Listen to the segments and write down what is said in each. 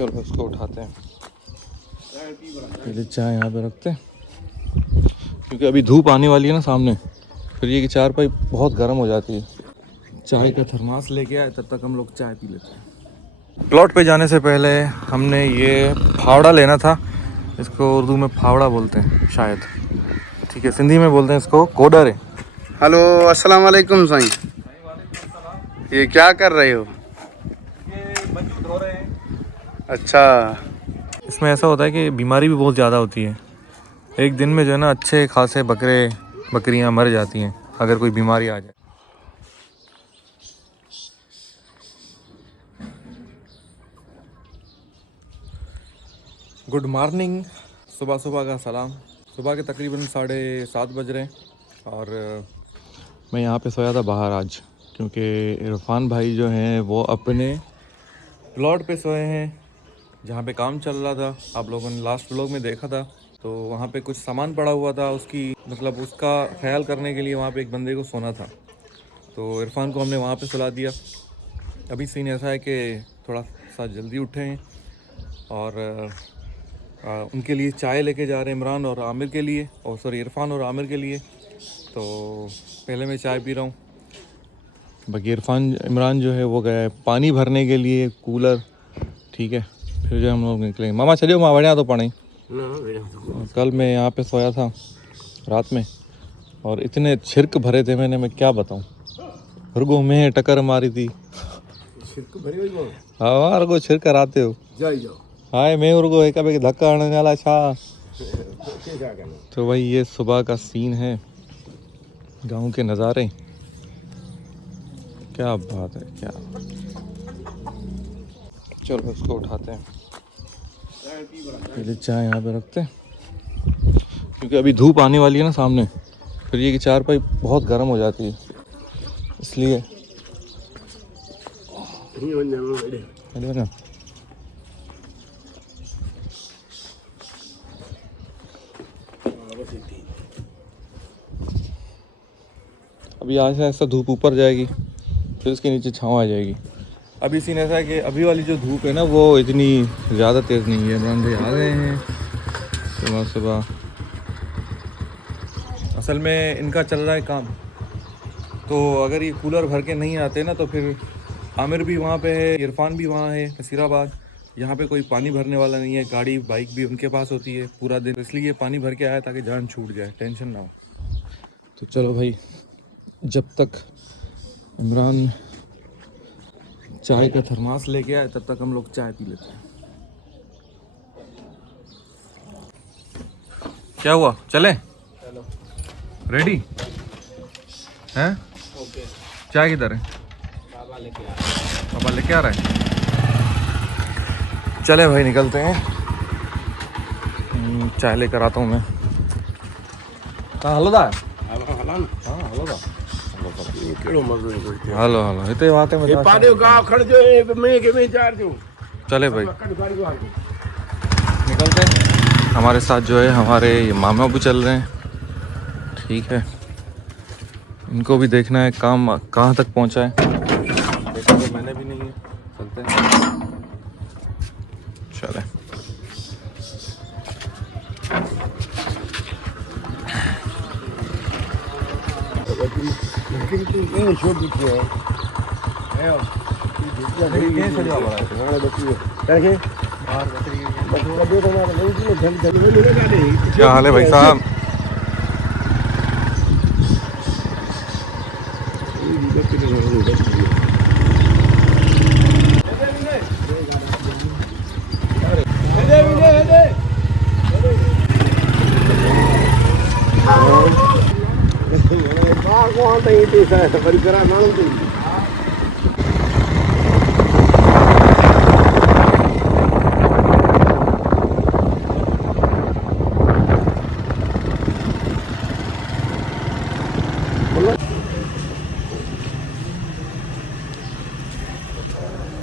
चलो इसको उठाते हैं, पहले चाय यहाँ पे रखते हैं क्योंकि अभी धूप आने वाली है ना सामने, फिर ये कि चारपाई बहुत गर्म हो जाती है। चाय का थर्मास लेके आए, तब तक हम लोग चाय पी लेते हैं। प्लॉट पे जाने से पहले हमने ये फावड़ा लेना था, इसको उर्दू में फावड़ा बोलते हैं शायद, ठीक है, सिंधी में बोलते हैं इसको कोडर है। हेलो अस्सलाम वालेकुम साईं, ये क्या कर रहे हो? ये बच्चे धो रहे हैं। अच्छा, इसमें ऐसा होता है कि बीमारी भी बहुत ज़्यादा होती है। एक दिन में जो है ना अच्छे खासे बकरियां मर जाती हैं अगर कोई बीमारी आ जाए। गुड मॉर्निंग, सुबह सुबह का सलाम। सुबह के तकरीबन 7:30 बज रहे हैं और मैं यहाँ पे सोया था बाहर आज, क्योंकि इरफान भाई जो हैं वो अपने प्लॉट पे सोए हैं जहाँ पे काम चल रहा था। आप लोगों ने लास्ट व्लॉग में देखा था, तो वहाँ पे कुछ सामान पड़ा हुआ था, उसका ख्याल करने के लिए वहाँ पे एक बंदे को सोना था, तो इरफान को हमने वहाँ पे सुला दिया। अभी सीन ऐसा है कि थोड़ा सा जल्दी उठे हैं और उनके लिए चाय लेके जा रहे हैं, इमरान और आमिर के लिए, और सॉरी इरफान और आमिर के लिए। तो पहले मैं चाय पी रहा हूँ, बाकी इमरान जो है वो गया है पानी भरने के लिए कूलर, ठीक है। फिर जो हम लोग निकलेंगे, मामा चलियो माँ बढ़िया तो पानी। कल मैं यहाँ पे सोया था रात में और इतने छिरक भरे थे मैंने, मैं क्या बताऊँ, रुगो में टक्कर मारी थी। हाँ रुगो छिरक आते हो हाय मैं रुगो एक धक्का आने वाला छा। तो भाई ये सुबह का सीन है, गांव के नज़ारे, क्या बात है क्या। चलो इसको उठाते हैं, पहले चाय यहाँ पे रखते हैं क्योंकि अभी धूप आने वाली है ना सामने, फिर ये कि चारपाई बहुत गर्म हो जाती है, इसलिए ना। अभी यहाँ से ऐसा धूप ऊपर जाएगी, फिर उसके नीचे छाँव आ जाएगी। अभी सीन ऐसा है कि अभी वाली जो धूप है ना वो इतनी ज़्यादा तेज़ नहीं है। इमरान भाई आ गए हैं सुबह सुबह, असल में इनका चल रहा है काम, तो अगर ये कूलर भर के नहीं आते ना तो फिर आमिर भी वहाँ पे है, इरफान भी वहाँ है नसीराबाद, यहाँ पे कोई पानी भरने वाला नहीं है, गाड़ी बाइक भी उनके पास होती है पूरा दिन, इसलिए पानी भर के आया ताकि जान छूट जाए, टेंशन ना हो। तो चलो भाई, जब तक इमरान चाय का थर्मास लेके आए तब तक हम लोग चाय पी लेते हैं। क्या हुआ, चले? रेडी हैं? चाय किधर है? पापा लेके आ रहे हैं। चले भाई निकलते हैं, चाय लेकर आता हूँ मैं। हाँ हेलो दा, हेलो हेलो इतने बात है चले भाई निकलते हैं। हमारे साथ जो है हमारे मामा भी चल रहे हैं, ठीक है, इनको भी देखना है काम कहाँ तक पहुँचा है, देखा तो मैंने भी नहीं है, चलते हैं चले। क्या हाल है भाई साहब?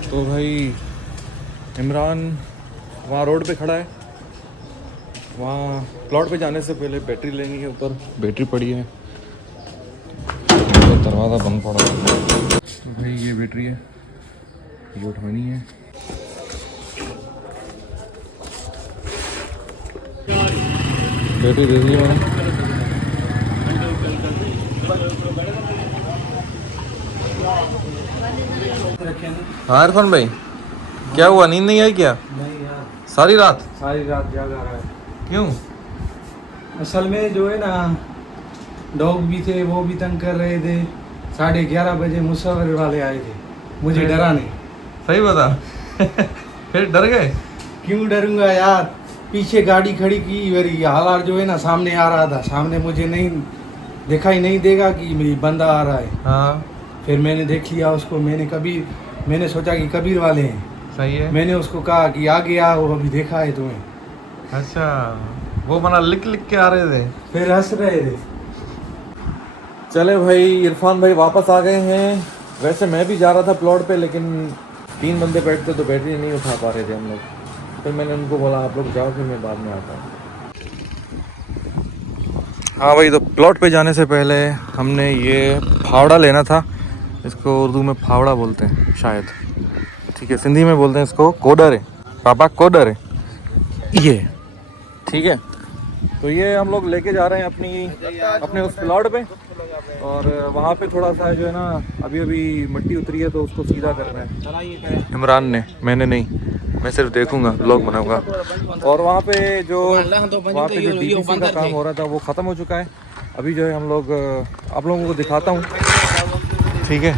तो भाई इमरान वहाँ रोड पे खड़ा है, वहाँ प्लॉट पे जाने से पहले बैटरी लेनी है, ऊपर बैटरी पड़ी है, तो दरवाज़ा बंद पड़ा है। तो भाई ये बैटरी है, ये उठानी है, बैटरी दे दी मैंने। हाँ इरफान भाई, क्या हुआ, नींद नहीं आई क्या? नहीं यार, सारी रात? सारी रात जागा रहा है। क्यों? असल में जो है ना, डॉग भी थे, वो भी तंग कर रहे थे। 11:30 बजे मुसाफिर वाले आए थे मुझे डराने। सही बता। फिर डर गए? क्यों डरूंगा यार, पीछे गाड़ी खड़ी की, मेरी हालात जो है ना सामने आ रहा था, सामने मुझे नहीं दिखाई नहीं देगा कि बंदा आ रहा है। हाँ फिर मैंने देख लिया उसको, मैंने सोचा कि कबीर वाले हैं। सही है। मैंने उसको कहा कि आगे आओ, अभी देखा है तुम्हें। अच्छा, वो बना लिख लिख के आ रहे थे। फिर हंस रहे थे। चले भाई, इरफान भाई वापस आ गए हैं। वैसे मैं भी जा रहा था प्लॉट पे, लेकिन 3 बंदे बैठते तो बैटरी नहीं उठा पा रहे थे हम लोग। फिर मैंने उनको बोला आप लोग जाओ, फिर मैं बाद में आता हूँ। हाँ भाई, तो प्लॉट पे जाने से पहले हमने ये फावड़ा लेना था। इसको उर्दू में फावड़ा बोलते हैं शायद, ठीक है। सिंधी में बोलते हैं इसको कोडर है। पापा कोडर है ये, ठीक है। तो ये हम लोग लेके जा रहे हैं अपने उस प्लॉट पे, और वहाँ पे थोड़ा सा जो है ना, अभी अभी मिट्टी उतरी है तो उसको सीधा करना है। इमरान ने, मैंने नहीं, मैं सिर्फ देखूंगा, ब्लॉग बनाऊंगा। और वहाँ पे जो DPC का काम हो रहा था वो ख़त्म हो चुका है। अभी जो है हम लोग आप लोगों को दिखाता हूँ, ठीक है।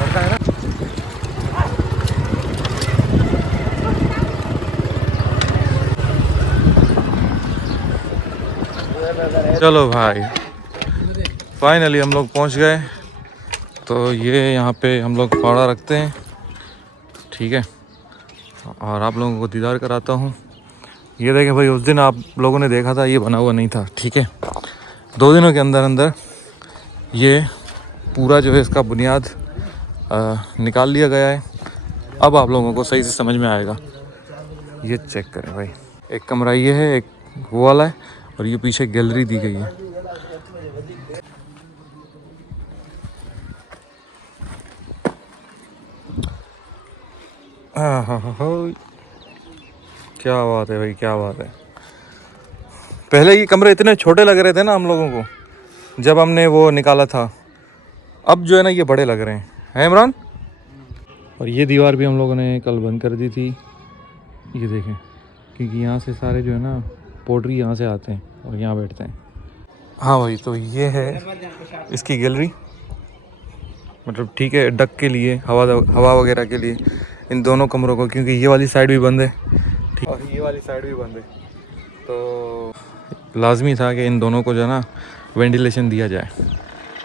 लड़का है ना, चलो भाई फाइनली हम लोग पहुंच गए। तो ये यहाँ पे हम लोग फावड़ा रखते हैं, ठीक है। और आप लोगों को दीदार कराता हूँ। ये देखें भाई, उस दिन आप लोगों ने देखा था ये बना हुआ नहीं था, ठीक है। 2 दिनों के अंदर अंदर ये पूरा जो है इसका बुनियाद निकाल लिया गया है। अब आप लोगों को सही से समझ में आएगा। ये चेक करें भाई, एक कमरा ये है, एक वो वाला है, और ये पीछे गैलरी दी गई है। हाँ, क्या बात है भाई, क्या बात है। पहले ये कमरे इतने छोटे लग रहे थे ना हम लोगों को जब हमने वो निकाला था, अब जो है ना ये बड़े लग रहे हैं इमरान। और ये दीवार भी हम लोगों ने कल बंद कर दी थी, ये देखें, क्योंकि यहाँ से सारे जो है ना पोल्ट्री यहाँ से आते हैं और यहाँ बैठते हैं। हाँ भाई, तो ये है इसकी गैलरी, मतलब ठीक है, डक के लिए, हवा वगैरह के लिए इन दोनों कमरों को, क्योंकि ये वाली साइड भी बंद है, ठीक, और ये वाली साइड भी बंद है। तो लाजमी था कि इन दोनों को जो है ना वेंटिलेशन दिया जाए।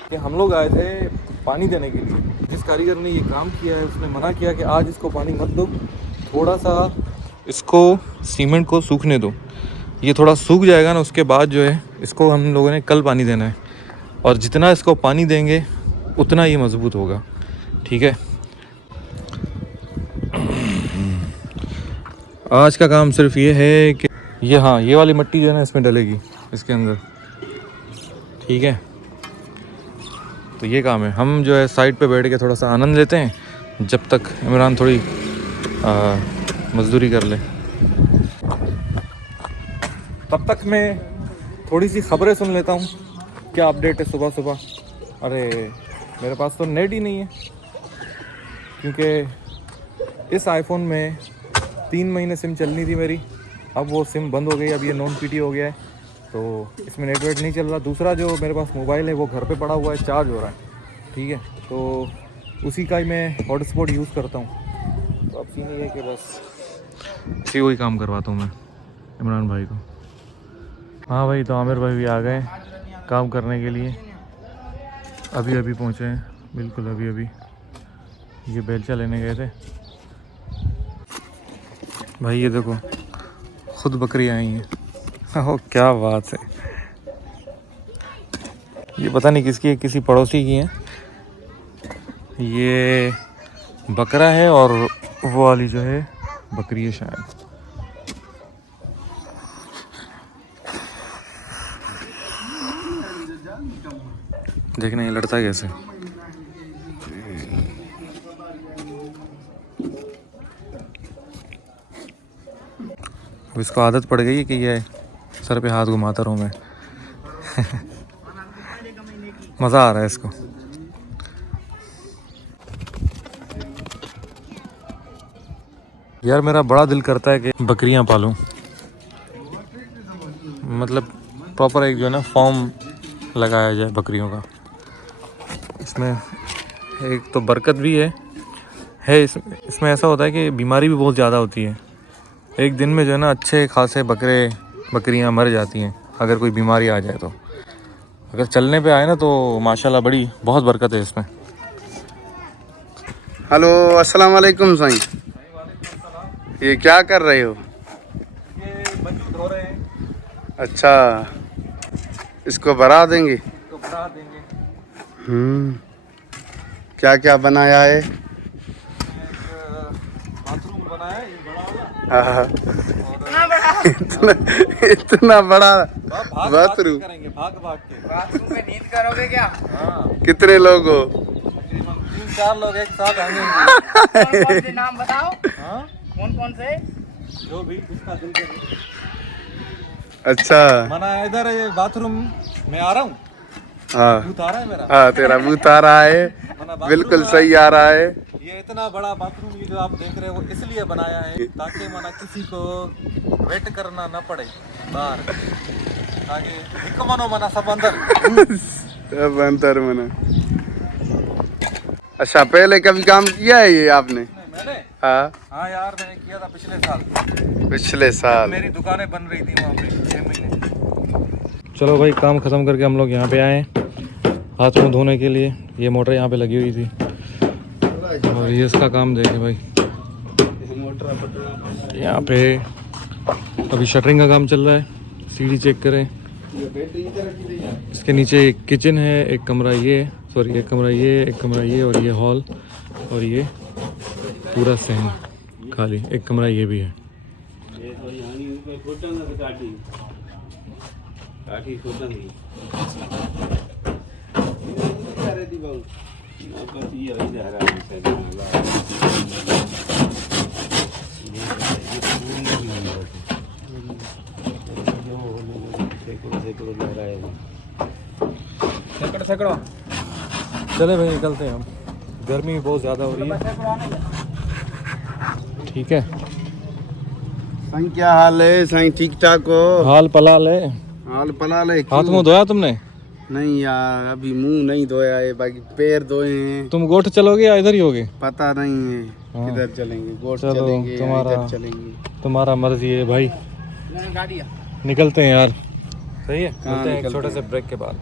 कि हम लोग आए थे पानी देने के लिए। जिस कारीगर ने ये काम किया है उसने मना किया कि आज इसको पानी मत दो, थोड़ा सा इसको सीमेंट को सूखने दो। ये थोड़ा सूख जाएगा ना, उसके बाद जो है इसको हम लोगों ने कल पानी देना है, और जितना इसको पानी देंगे उतना ये मजबूत होगा, ठीक है। आज का काम सिर्फ ये है कि ये, हाँ, ये वाली मिट्टी जो है ना इसमें डलेगी, इसके अंदर, ठीक है। तो ये काम है। हम जो है साइड पे बैठ के थोड़ा सा आनंद लेते हैं जब तक इमरान थोड़ी मजदूरी कर ले। तब तक मैं थोड़ी सी खबरें सुन लेता हूँ, क्या अपडेट है सुबह सुबह। अरे मेरे पास तो नेट ही नहीं है, क्योंकि इस आईफोन में 3 महीने सिम चलनी थी मेरी, अब वो सिम बंद हो गई। अब ये नॉन पीटी हो गया है, तो इसमें नेटवर्क नहीं चल रहा। दूसरा जो मेरे पास मोबाइल है वो घर पे पड़ा हुआ है, चार्ज हो रहा है, ठीक है। तो उसी का ही मैं हॉटस्पॉट यूज़ करता हूँ। तो अब सीन ये है कि बस इसी वही काम करवाता हूँ मैं इमरान भाई को। हाँ भाई, तो आमिर भाई भी आ गए काम करने के लिए, अभी अभी पहुँचे हैं, बिल्कुल अभी अभी। ये बेलचा लेने गए थे भाई। ये देखो, खुद बकरियाँ आई हैं। ओह क्या बात है। ये पता नहीं किसकी है, किसी पड़ोसी की है। ये बकरा है और वो वाली जो है बकरी है शायद। देखना ये लड़ता कैसे। इसको आदत पड़ गई है कि ये सर पे हाथ घुमाता रहूँ मैं। मज़ा आ रहा है इसको। यार मेरा बड़ा दिल करता है कि बकरियां पालूं, मतलब प्रॉपर एक जो है ना फॉर्म लगाया जाए बकरियों का। इसमें एक तो बरकत भी है इसमें ऐसा होता है कि बीमारी भी बहुत ज़्यादा होती है। एक दिन में जो है ना अच्छे खासे बकरियां मर जाती हैं अगर कोई बीमारी आ जाए तो। अगर चलने पे आए ना तो माशाल्लाह बहुत बरकत है इसमें। हेलो अस्सलाम वालेकुम साईं। ये क्या कर रहे हो? ये बच्चे धो रहे हैं। अच्छा, इसको भरा देंगे? इसको भरा देंगे। क्या क्या बनाया है? बाथरूम बनाया है, ये बड़ा वाला। हाँ। इतना बड़ा बाथरूम? करेंगे भाग के। बाथरूम में नींद करोगे क्या? हाँ, कितने लोग हो? तकरीबन 3-4 लोग एक साथ आएंगे। कौन कौन से नाम बताओ? हाँ, कौन कौन से? जो भी जिसका दिल करे। अच्छा। मना इधर ये बाथरूम में आ रहा हूँ। हाँ भूत आ रहा है मेरा। हाँ, तेरा भूत आ रहा है, बिल्कुल सही आ रहा है। ये इतना बड़ा बाथरूम ये जो आप देख रहे हो इसलिए बनाया है ताकि मना किसी को वेट करना ना पड़े बाहर, ताकि हिक मनो मना सब अंदर। सब अंतर मना। अच्छा, पहले कभी काम किया है ये आपने? मैंने हाँ यार मैंने किया था पिछले साल। पिछले साल? मेरी दुकानें बन रही थी वहाँ पे 6 महीने। चलो भाई, काम ख़त्म करके हम लोग यहाँ पे आए हाथ मुँह धोने के लिए। ये मोटर यहाँ पे लगी हुई थी और ये इसका काम देखे भाई। यहाँ पे अभी शटरिंग का काम चल रहा है। सीढ़ी चेक करें। इसके नीचे एक किचन है, एक कमरा ये, सॉरी एक कमरा ये, एक कमरा ये और ये हॉल, और ये पूरा सहन खाली। एक कमरा ये भी है। सैकड़ों चले भाई, निकलते हैं हम। गर्मी बहुत ज़्यादा हो रही है। ठीक है साईं, क्या हाल है साईं? ठीक ठाक हो? हाल पलाल है। हाल पलाल है। हाथ मुँह धोया तुमने? नहीं यार, अभी मुंह नहीं धोया है, बाकी पैर धोए हैं। तुम गोठ चलोगे या इधर ही होगे? पता नहीं है हाँ। किधर चलेंगे, गोट चलो, चलेंगे या इधर चलेंगे। तुम्हारा मर्जी है भाई। निकलते हैं यार। सही है, कहाँ मिलते हैं एक निकलते छोटे हैं? से ब्रेक के बाद।